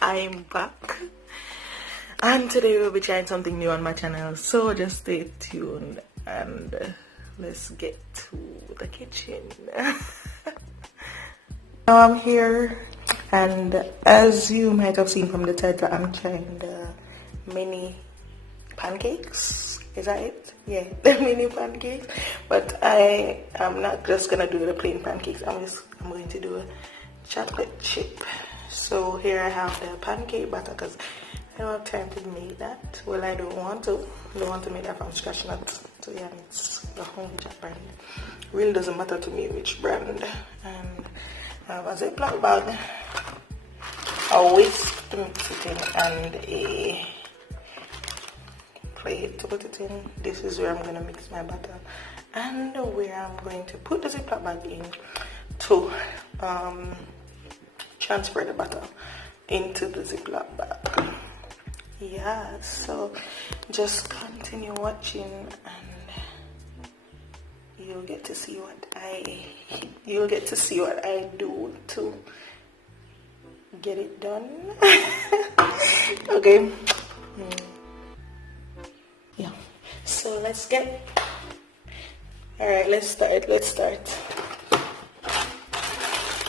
I'm back, and today we'll be trying something new on my channel, so just stay tuned and let's get to the kitchen. Now I'm here, and as you might have seen from the title, I'm trying the mini pancakes. Is that it? Yeah, the mini pancakes. But I am not just gonna do the plain pancakes. I'm going to do a chocolate chip. So here I have the pancake batter because I don't have time to make that. Well, I don't want to make that from scratch. So yeah, it's the home brand. Really doesn't matter to me which brand. And I have a Ziploc bag, a whisk to mix it in, and a plate to put it in. This is where I'm going to mix my batter and where I'm going to put the Ziploc bag in to transfer the batter into the Ziploc bag. Yeah, so just continue watching and you'll get to see what I do to get it done. Okay. Yeah, so let's get, all right, let's start.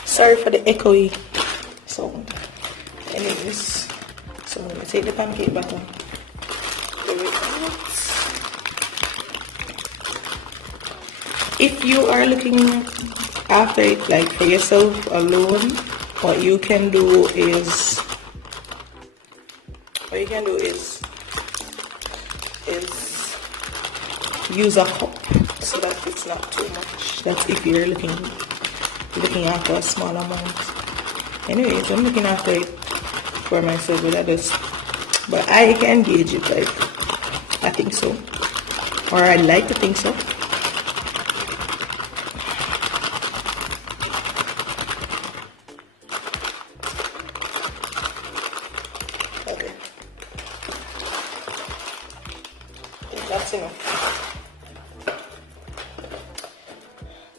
Sorry for the echoey sound. Anyways, so I'm gonna take the pancake batter, if you are looking after it like for yourself alone, what you can do is use a cup so that it's not too much. That's if you're looking after a small amount. Anyways, I'm looking after it for myself with others, but I can gauge it, like I think so, or I'd like to think so. Okay, that's enough.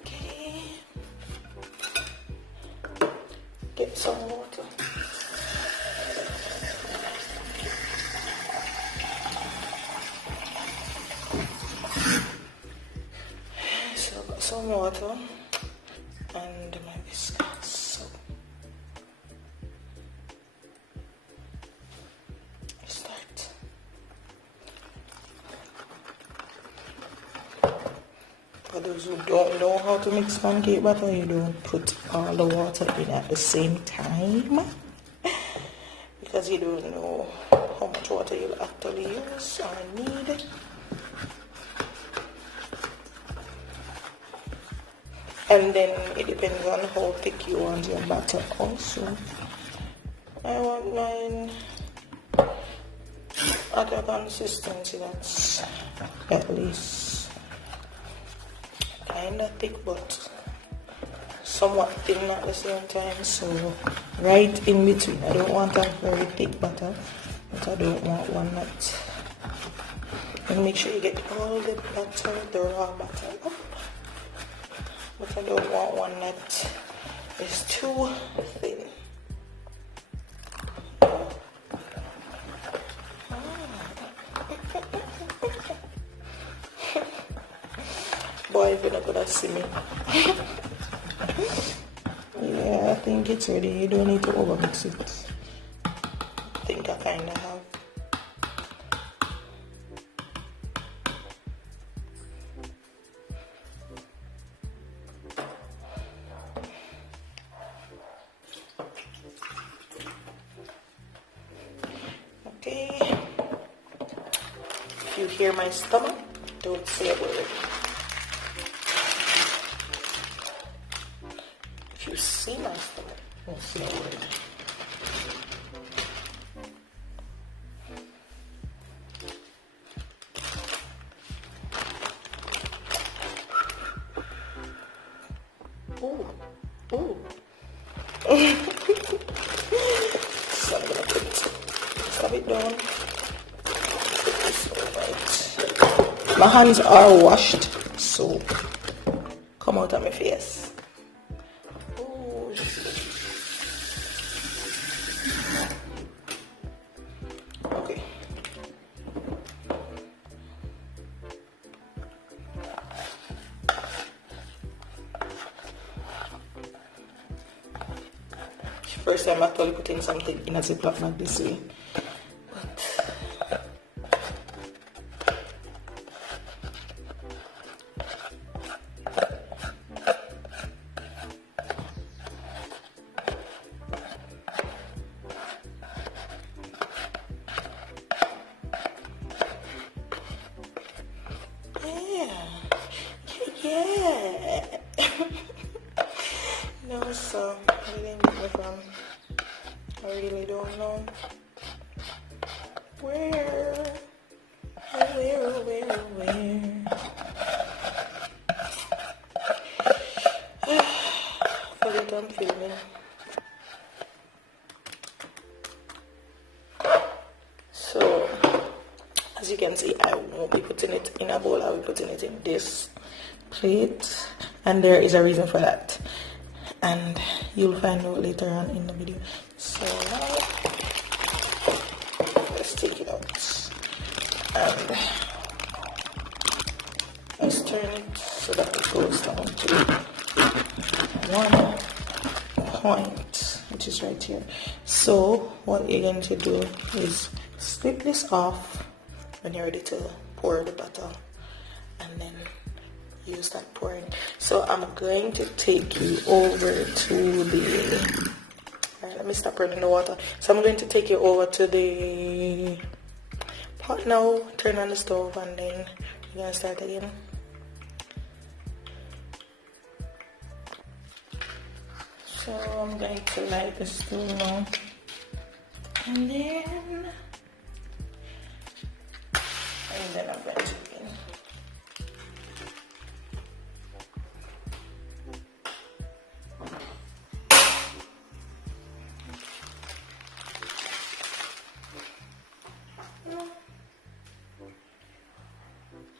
Okay, get some water. So I've got some water and my biscuits. So start. For those who don't know how to mix pancake batter, you don't put all the water in at the same time because you don't know how much water you'll actually use or need. And then it depends on how thick you want your batter also. I want mine at a consistency that's at least kind of thick but somewhat thin at the same time. So right in between. I don't want a very thick batter, but I don't want one that. And make sure you get all the batter, the raw batter up. But I don't want one that is too thin. Boy, if you're not gonna see me. Yeah, I think it's ready. You don't need to overmix it. I think I kinda have. Okay, if you hear my stomach, don't say a word. If you see my stomach, don't say a word. Ooh. So I'm gonna stop it down. Put this right. My hands are washed, so come out of my face. Oh, first time actually putting something in a Ziploc bag this way. Yeah. No, so where they meet me from? I really don't know. Where? Forget I'm filming. So, as you can see, I won't be putting it in a bowl. I'll be putting it in this plate, and there is a reason for that, and you'll find out later on in the video. So now let's take it out and let's turn it so that it goes down to 1 point, which is right here. So what you're going to do is slip this off when you're ready to pour the butter, and then you start pouring. So I'm going to take you over to the, let me stop running the water. So I'm going to take you over to the pot now, turn on the stove, and then we're gonna start again. So I'm going to light the stove now, and then I'm going to begin.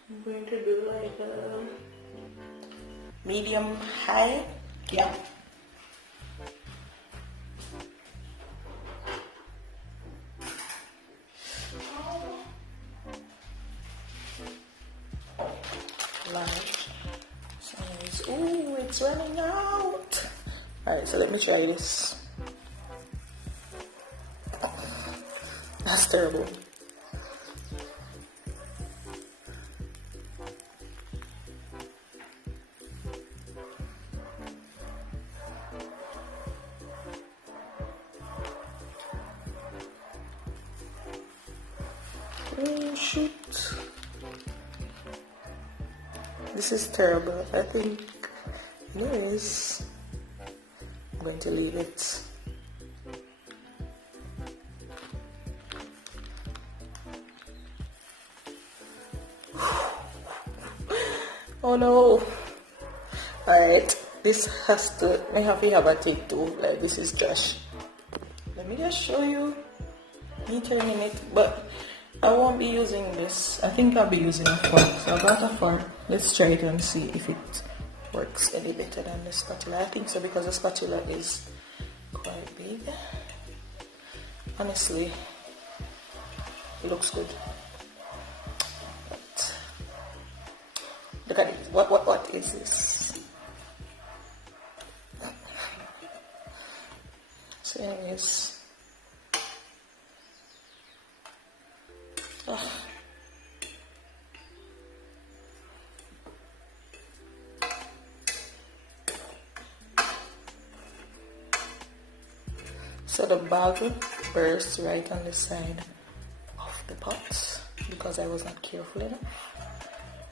I'm going to do like a medium high, yeah. Large. Ooh, it's running out. Alright, so let me try this. That's terrible. Oh shoot. This is terrible. I think anyways, I'm going to leave it. Oh no. Alright, this has to, may have to have a take two. Like, this is trash. Let me just show you me turning it, but I won't be using this. I think I'll be using a fork. So I got a fork. Let's try it and see if it works any better than the spatula. I think so, because the spatula is quite big. Honestly, it looks good. But look at it. What is this? So anyways. So the bag burst right on the side of the pot because I was not careful enough,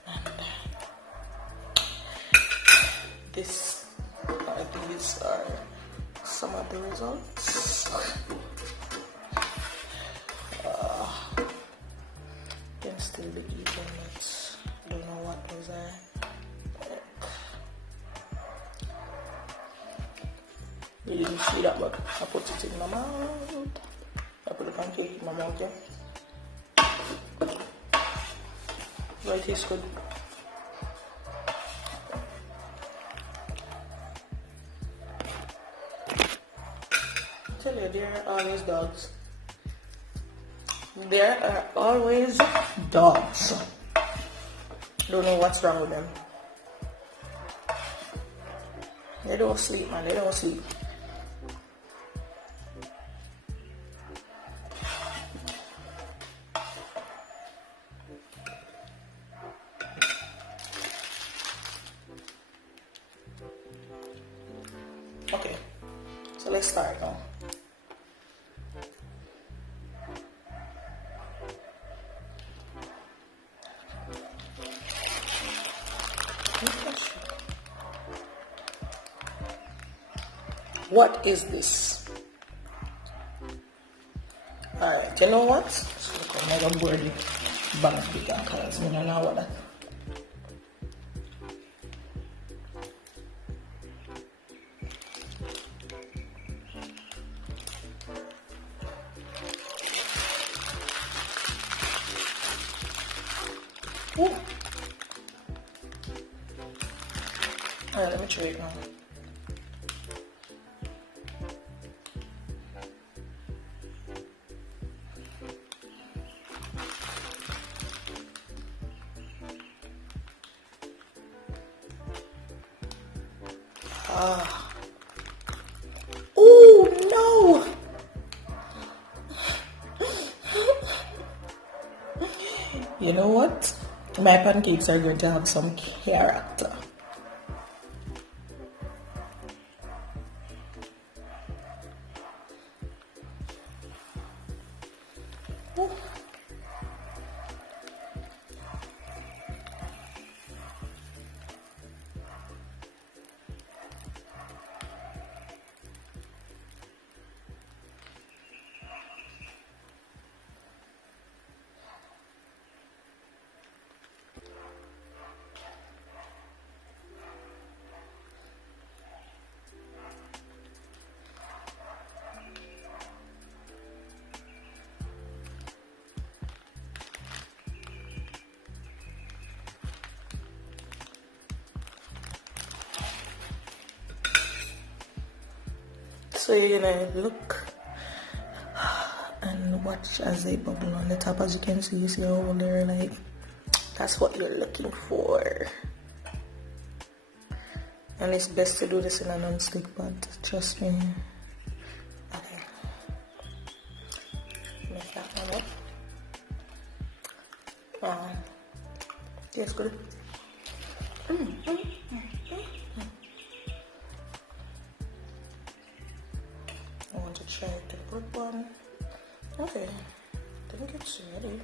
and these are some of the results. Can still be eaten, but I don't know what those are. You didn't see that, but I put it in my mouth. I put the pancake in my mouth, yeah. Do it tastes good? I tell you, there are always dogs. There are always dogs. Don't know what's wrong with them. They don't sleep, man. They don't sleep. So let's start now. What is this? Alright, you know what? So I'm gonna board it back bigger because I don't know what that. Ooh. Alright, let me try it now. Oh no! You know what? My pancakes are going to have some character. Ooh. So you're gonna look and watch as they bubble on the top. As you can see, you see how they're like, that's what you're looking for. And it's best to do this in a non-stick pot, trust me. Okay. Make that one up. Yes, good. I want to try the good one. Okay, I think it's ready.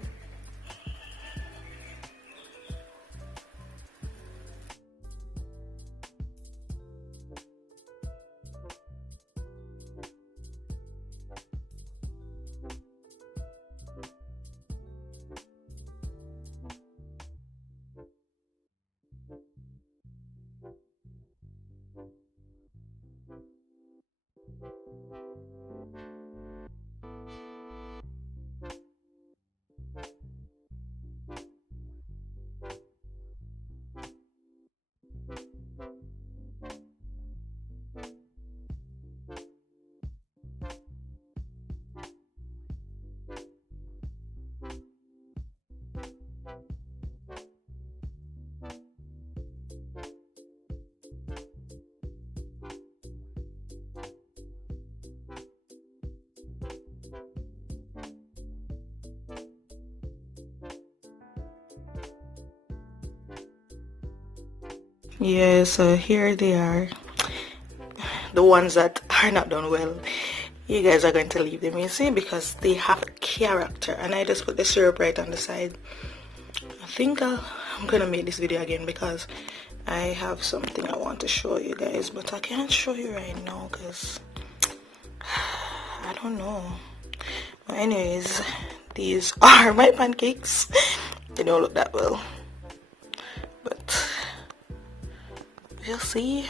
Yeah, so here they are. The ones that are not done well, you guys are going to leave them, you see, because they have character. And I just put the syrup right on the side. I think I'm gonna make this video again because I have something I want to show you guys, but I can't show you right now because I don't know. But anyways, these are my pancakes. They don't look that well, but we'll see.